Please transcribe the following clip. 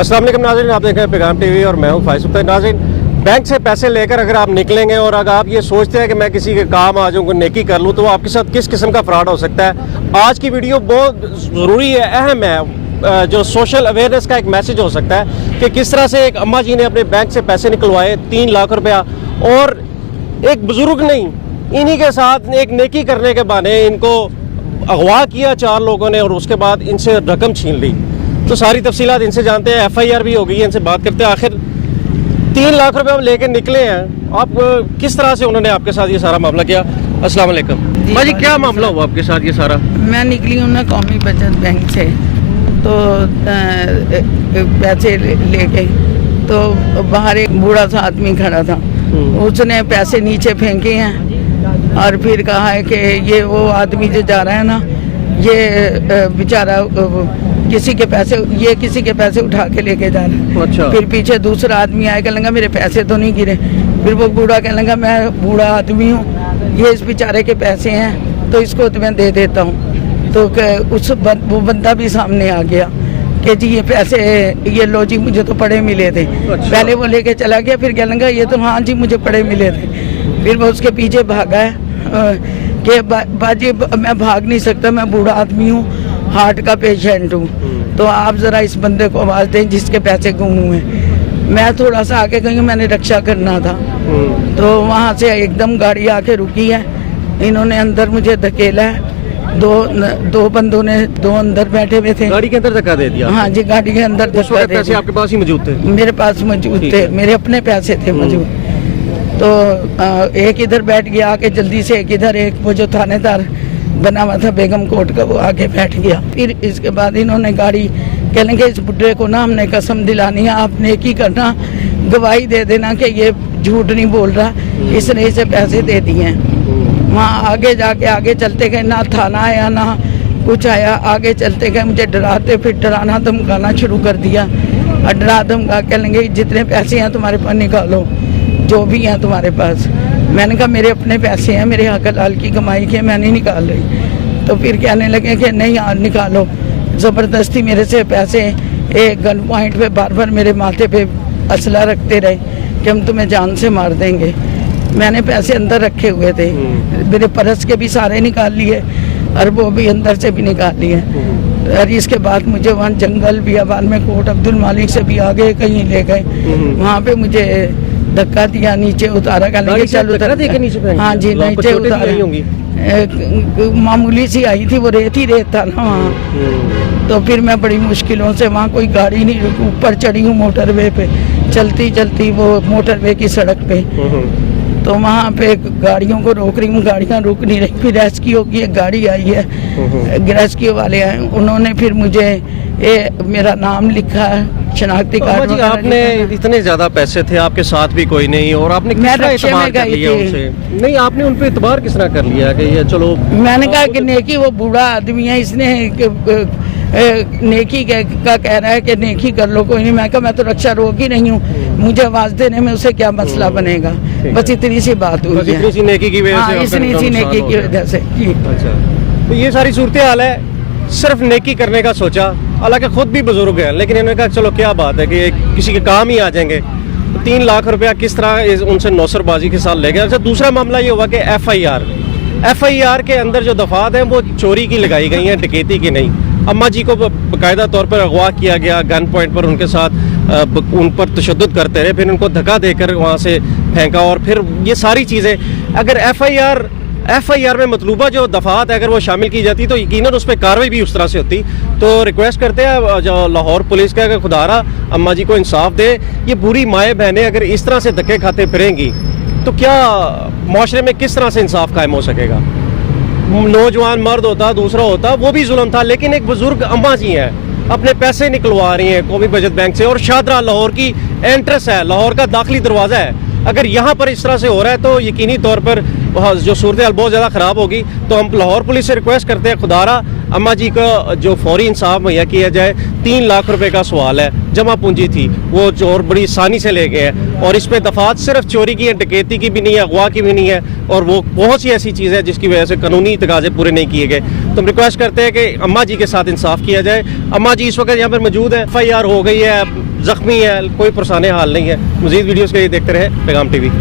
अस्सलाम वालेकुम नाज़रीन, आप देख रहे हैं पैगाम टीवी और मैं हूं फाइज सुल्तान। नाज़रीन, बैंक से पैसे लेकर अगर आप निकलेंगे और अगर आप ये सोचते हैं कि मैं किसी के काम आ जाऊँ, नेकी कर लूँ, तो आपके साथ किस किस्म का फ्रॉड हो सकता है। आज की वीडियो बहुत ज़रूरी है, अहम है, जो सोशल अवेयरनेस का एक मैसेज हो सकता है कि किस तरह से एक अम्मा जी ने अपने बैंक से पैसे निकलवाए 3 लाख रुपया, और एक बुजुर्ग नहीं, इन्हीं के साथ एक नेकी करने के बहाने इनको अगवा किया 4 लोगों ने और उसके बाद इनसे रकम छीन ली। तो सारी तफसीलात इनसे जानते हैं। FIR भी हो गई है, इनसे बात करते हैं। आखिर 3 लाख रुपए हम लेके निकले हैं, आप किस तरह से उन्होंने आपके साथ ये सारा मामला किया? अस्सलाम वालेकुम भाजी, क्या मामला हुआ आपके साथ ये सारा? मैं निकली हूँ ना कौमी बचत बैंक से, तो पैसे लेके, तो बाहर एक बूढ़ा सा आदमी खड़ा था, उसने पैसे नीचे फेंके हैं और फिर कहा है कि ये वो आदमी जो जा रहा है ना, ये बेचारा किसी के पैसे उठा के लेके जा रहा है। अच्छा। फिर पीछे दूसरा आदमी आया, कह लगा मेरे पैसे तो नहीं गिरे। फिर वो बूढ़ा कह लगा मैं बूढ़ा आदमी हूँ, ये इस बेचारे के पैसे हैं तो इसको तो मैं दे देता हूँ। तो वो बंदा भी सामने आ गया कि जी ये पैसे, ये लो जी, मुझे तो पड़े मिले थे। अच्छा। पहले वो लेके चला गया, फिर कह लगा ये तो हाँ जी मुझे पड़े मिले थे। फिर वो उसके पीछे भागा है कि बाजी मैं भाग नहीं सकता, मैं बूढ़ा आदमी हूँ, हार्ट का पेशेंट हूँ, तो आप ज़रा इस बंदे को आवाज़ दें जिसके पैसे गुम हुए। मैं थोड़ा सा आगे गई, मैंने रक्षा करना था, तो वहाँ से एकदम गाड़ी आके रुकी है, इन्होंने अंदर मुझे धकेला है। दो बंदों ने, 2 अंदर बैठे हुए थे, गाड़ी के अंदर धक्का दे दिया? हाँ जी, गाड़ी के अंदर उस वक्त पैसे आपके पास ही मौजूद थे? मेरे पास मौजूद थे, मेरे अपने पैसे थे मौजूद। तो एक इधर बैठ गया आके जल्दी से, एक इधर, एक वो जो थानेदार बना हुआ था बेगम कोर्ट का, वो आगे बैठ गया। फिर इसके बाद इन्होंने गाड़ी, कह लेंगे इस बुढ़े को ना हमने कसम दिलानी है, आप नेकी करना, गवाही दे देना कि ये झूठ नहीं बोल रहा, इसने इसे पैसे दे दिए हैं। वहाँ आगे जाके आगे चलते गए, ना थाना आया ना कुछ आया, आगे चलते गए, मुझे डराते, फिर डराना धमकाना शुरू कर दिया। और डरा धमका कह लेंगे जितने पैसे हैं तुम्हारे पास निकालो, जो भी हैं तुम्हारे पास। मैंने कहा मेरे अपने पैसे हैं, मेरे हक हलाल की कमाई के, मैं नहीं निकाल रही। तो फिर कहने लगे कि नहीं यार निकालो, ज़बरदस्ती मेरे से पैसे, एक गन पॉइंट पे बार बार मेरे माथे पे असला रखते रहे कि हम तुम्हें जान से मार देंगे। मैंने पैसे अंदर रखे हुए थे, मेरे पर्स के भी सारे निकाल लिए और वो भी अंदर से भी निकाल लिए। और इसके बाद मुझे वहाँ जंगल बियाबान में कोट अब्दुल मालिक से भी आगे कहीं ले गए, वहाँ पे मुझे धक्का दिया, नीचे उतारा, चल उतारा। हाँ जी, नीचे उतारा। मामूली सी आई थी, वो रेत ही रेत था ना वहाँ। तो फिर मैं बड़ी मुश्किलों से, वहाँ कोई गाड़ी नहीं, ऊपर चढ़ी हूँ मोटरवे पे, चलती चलती वो मोटरवे की सड़क पे, तो वहाँ पे गाड़ियों को रोक रही हूँ, गाड़ियाँ रुक नहीं रही। फिर रेस्क्यू की एक गाड़ी आई है, रेस्क्यू वाले आए, उन्होंने फिर मुझे मेरा नाम लिखा, शनाख्ती कार्ड। आपने इतने ज्यादा पैसे थे, आपके साथ भी कोई नहीं, और आपने किस तरह इतबार कर लिया उनसे? नहीं, आपने उन पे इतबार किस तरह कर लिया कि ये चलो? मैंने कहा कि नेकी, वो बूढ़ा आदमी है, इसने नेकी का कह रहा है कि नेकी कर लो, कोई नहीं। मैं कहा मैं तो रक्षा रोक ही नहीं हूँ, मुझे आवाज देने में उसे क्या मसला बनेगा। बस इतनी सी बात हुई है, इतनी सी नेकी की वजह से, इतनी नेकी की वजह से। अच्छा, तो ये सारी सूरत हाल है, सिर्फ नेकी करने का सोचा। हालांकि खुद भी बुजुर्ग हैं, लेकिन इन्होंने कहा चलो क्या बात है कि किसी के काम ही आ जाएंगे। तो 3 लाख रुपया किस तरह उनसे नौसरबाजी के साथ ले गए। अच्छा, दूसरा मामला ये हुआ कि FIR के अंदर जो दफात हैं वो चोरी की लगाई गई हैं, डकैती की नहीं। अम्मा जी को बाकायदा तौर पर अगवा किया गया, गन पॉइंट पर उनके साथ उन पर तशद्दुद करते रहे, फिर उनको धक्का देकर वहाँ से फेंका, और फिर ये सारी चीज़ें अगर FIR में मतलूबा जो दफात है अगर वो शामिल की जाती तो यकीनन उस पर कार्रवाई भी उस तरह से होती। तो रिक्वेस्ट करते हैं जो लाहौर पुलिस का, अगर खुदारा अम्मा जी को इंसाफ दे। ये बुरी माएँ बहनें अगर इस तरह से धक्के खाते फिरेंगी तो क्या माशरे में किस तरह से इंसाफ कायम हो सकेगा? नौजवान मर्द होता, दूसरा होता, वो भी जुल्म था, लेकिन एक बुजुर्ग अम्मा जी हैं, अपने पैसे निकलवा रही हैं कौमी बचत बैंक से, और शादरा लाहौर की एंट्रेंस है, लाहौर का दाखिली दरवाज़ा है। अगर यहाँ पर इस तरह से हो रहा है तो यकीनी तौर पर जो सूरत हाल बहुत ज़्यादा ख़राब होगी। तो हम लाहौर पुलिस से रिक्वेस्ट करते हैं, खुदारा अम्मा जी का जो फौरी इंसाफ मुहैया किया जाए। 3 लाख रुपए का सवाल है, जमा पूंजी थी, वो चोर बड़ी आसानी से ले गए हैं, और इस पे दफात सिर्फ चोरी की है, डकैती की भी नहीं है, अगवा की भी नहीं है, और वो बहुत सी ऐसी चीज़ है जिसकी वजह से कानूनी तकाजे पूरे नहीं किए गए। तो हम रिक्वेस्ट करते हैं कि अम्मा जी के साथ इंसाफ किया जाए। अम्मा जी इस वक्त यहाँ पर मौजूद है, FIR हो गई है, जख्मी है, कोई पुरसाने हाल नहीं है। मजीद वीडियोज़ के लिए देखते रहे पैगाम TV।